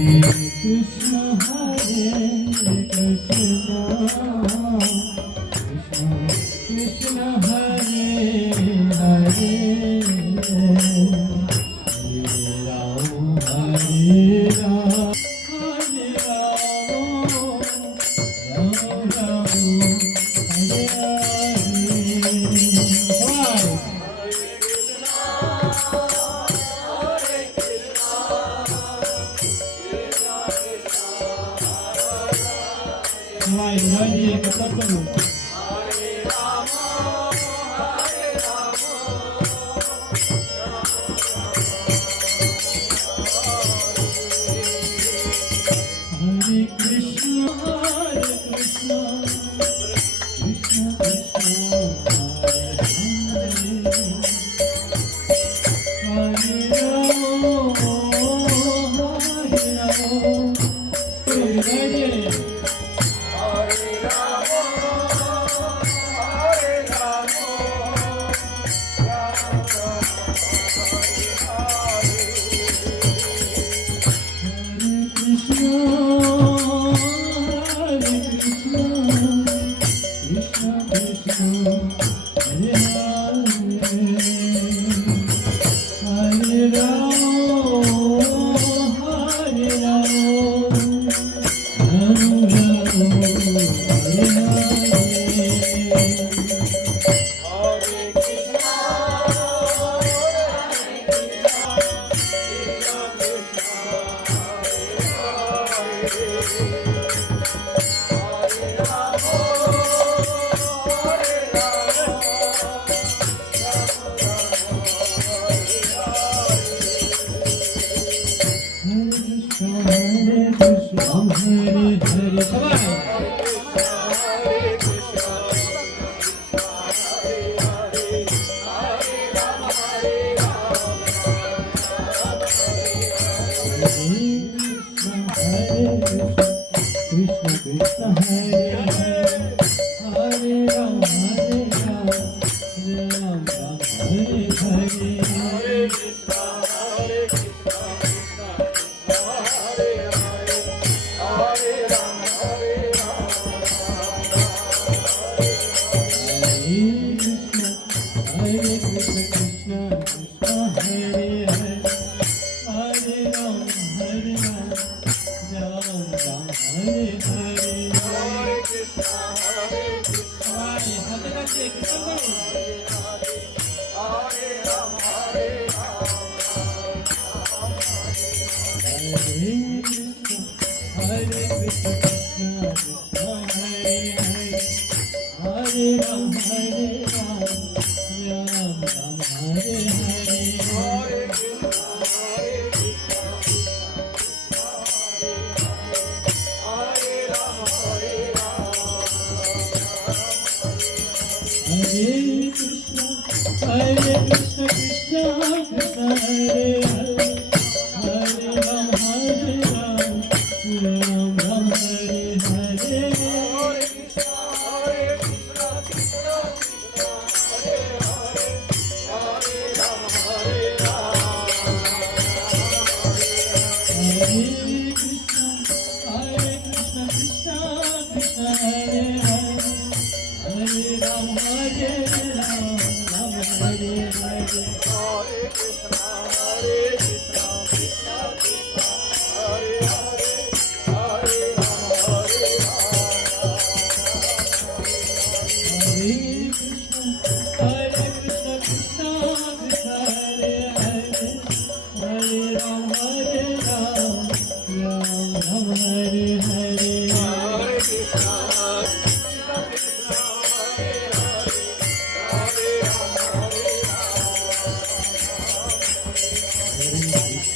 Hare Música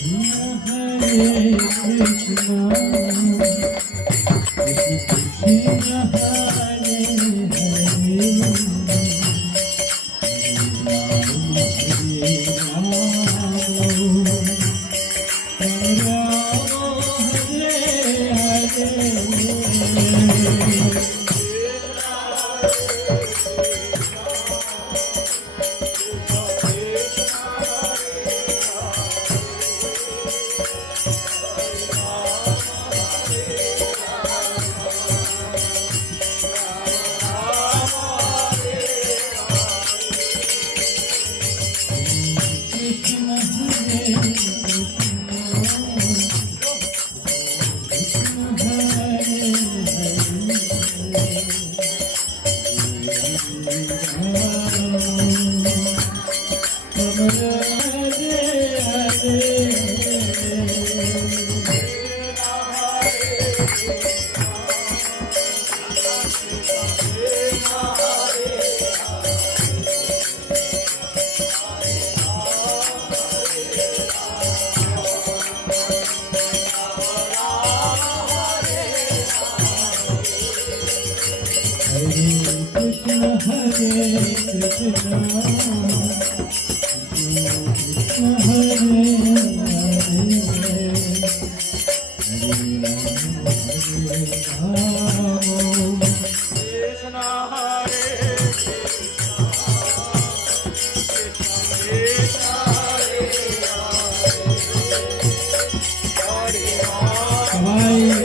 সবাই উঠে うん。ભાઈ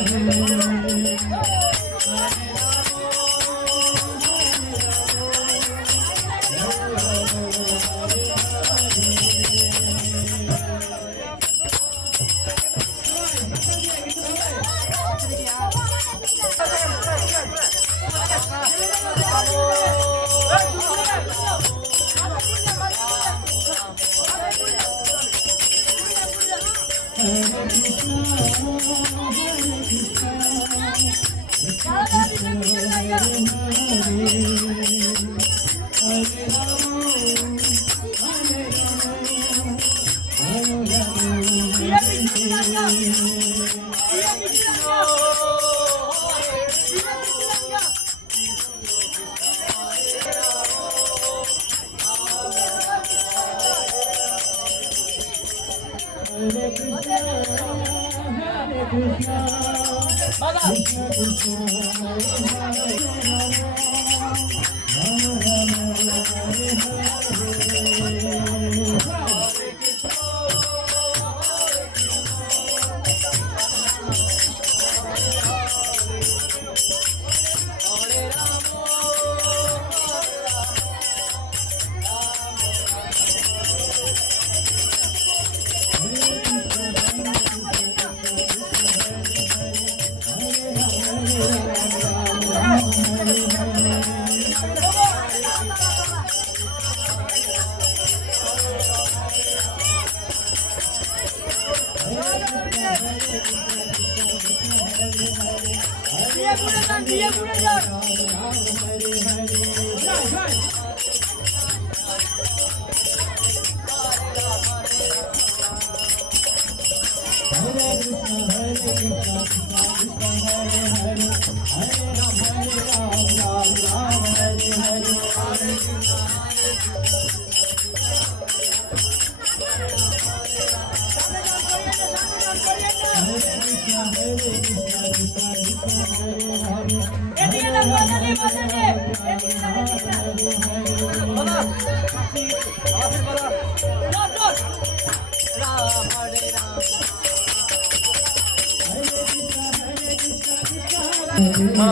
হরে Thank you. Hare Hare Hare Hare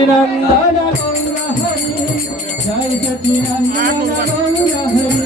Sachinandan Gour Hari জয় সচিনন্দন গৌর হরি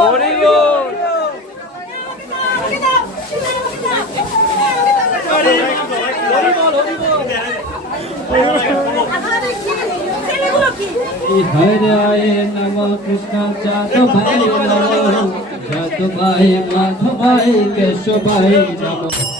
হরে নম কৃষ্ণ যাদবাই নম। যাদবাই মাধবাই কেশবাই নম।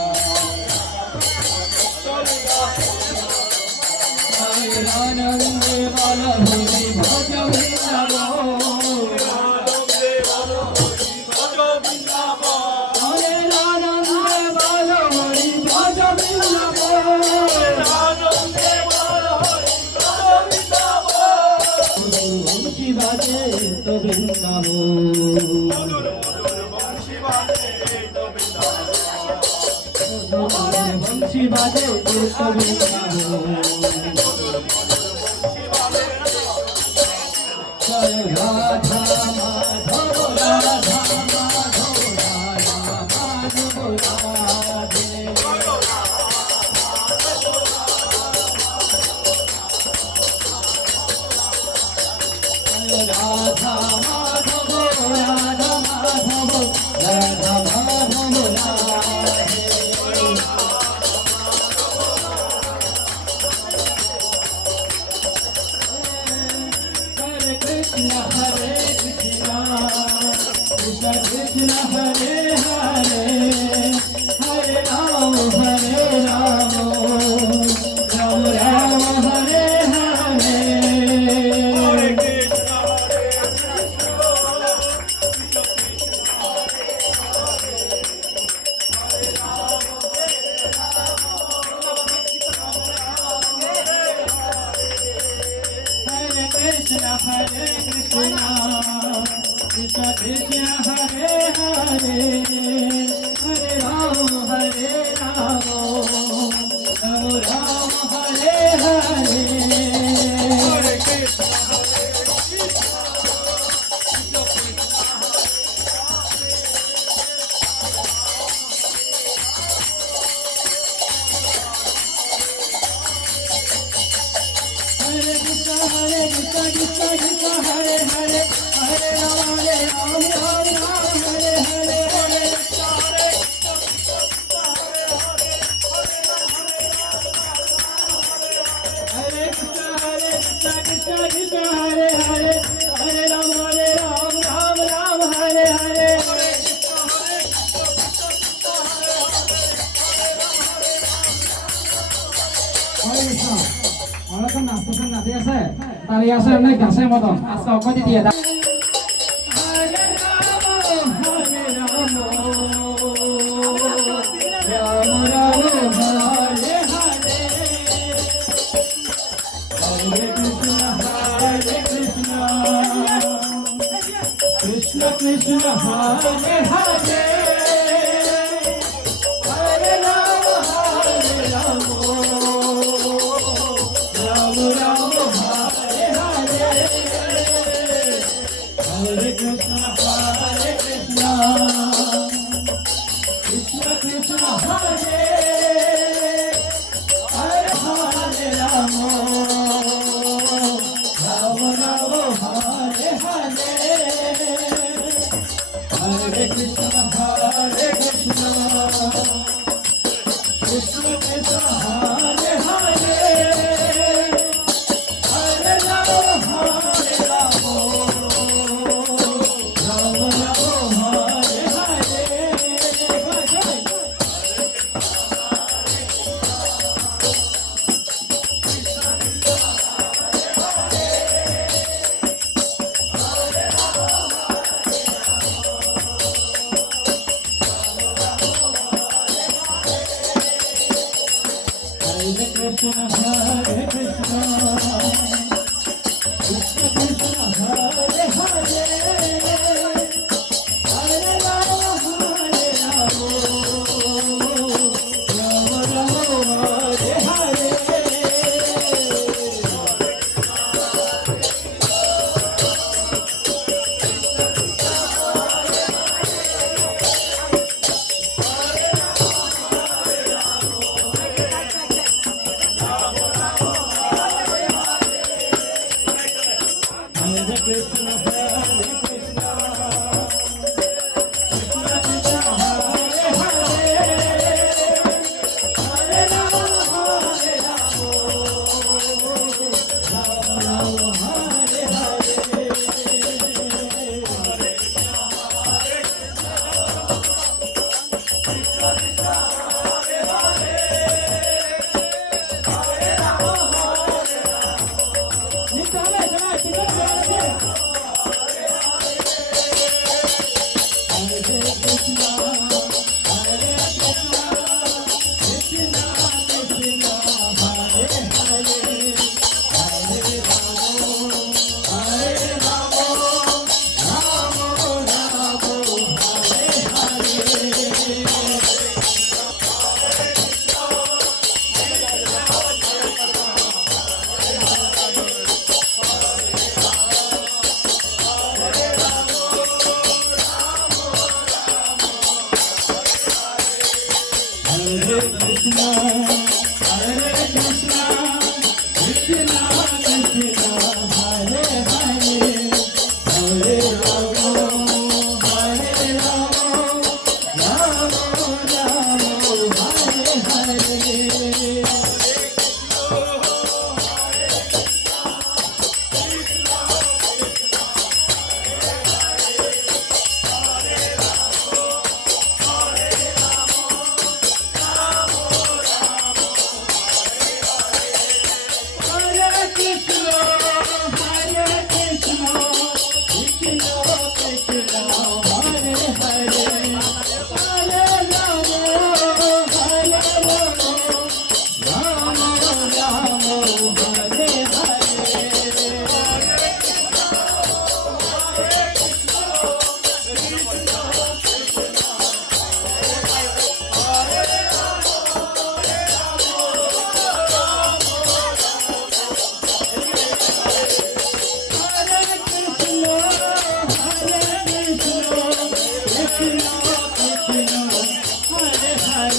Jai Radha আছে? তাহলে আছে অনেক ঘাসের মতন। আজকে অক্ষতি দিয়ে দা Krishna Krishna Hare Hare.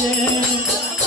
yeah.